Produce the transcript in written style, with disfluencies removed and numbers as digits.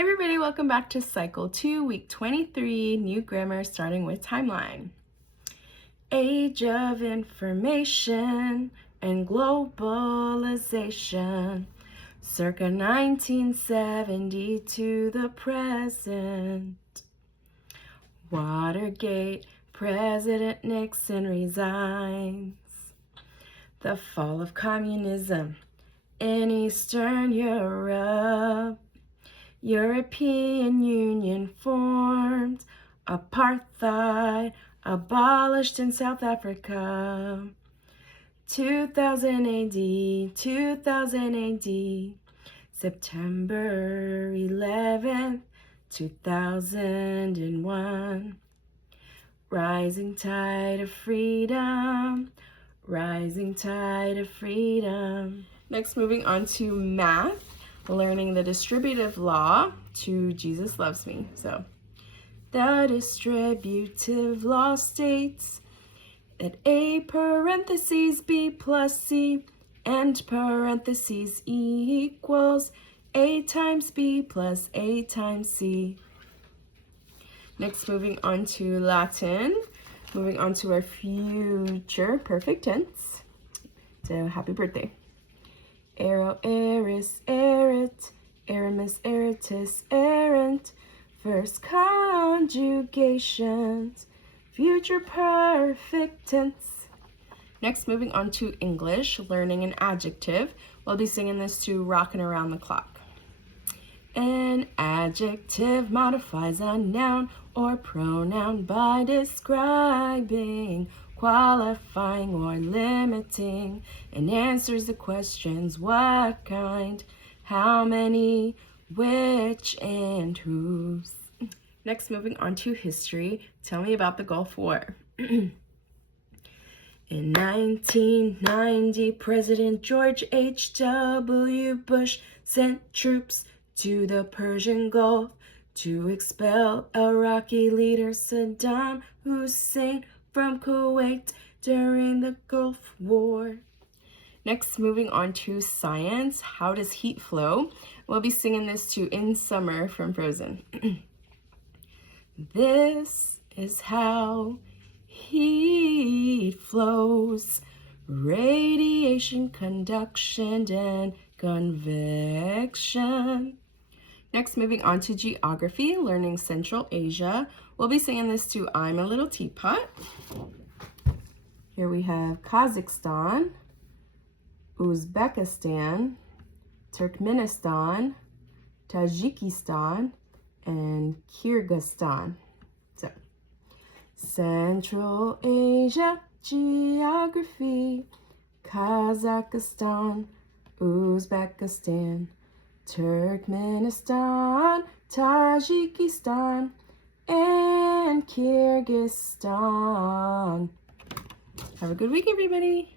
Hey everybody, welcome back to Cycle 2, Week 23, New Grammar starting with Timeline. Age of information and globalization, circa 1970 to the present. Watergate, President Nixon resigns. The fall of communism in Eastern Europe. European Union formed, apartheid abolished in South Africa. 2000 AD, 2000 AD, September 11th, 2001. Rising tide of freedom, rising tide of freedom. Next, moving on to math. Learning the distributive law to Jesus Loves Me. So, the distributive law states that A parentheses B plus C and parentheses E equals A times B plus A times C. Next, moving on to Latin. Moving on to our future perfect tense. So, happy birthday. Ero, eris, erit, erimus, eritus, errant. First conjugations, future perfect tense. Next, moving on to English, learning an adjective. We'll be singing this to Rockin' Around the Clock. An adjective modifies a noun or pronoun by describing, qualifying, or limiting, and answers the questions what kind, how many, which, and whose. Next, moving on to history. Tell me about the Gulf War. In 1990, President George H.W. Bush sent troops to the Persian Gulf to expel Iraqi leader Saddam Hussein from Kuwait during the Gulf War. Next, moving on to science. How does heat flow? We'll be singing this to In Summer from Frozen. This is how heat flows. Radiation, conduction, and convection. Next, moving on to geography, learning Central Asia. We'll be singing this to I'm a Little Teapot. Here we have Kazakhstan, Uzbekistan, Turkmenistan, Tajikistan, and Kyrgyzstan. So, Central Asia, geography, Kazakhstan, Uzbekistan, Turkmenistan, Tajikistan, and Kyrgyzstan. Have a good week, everybody.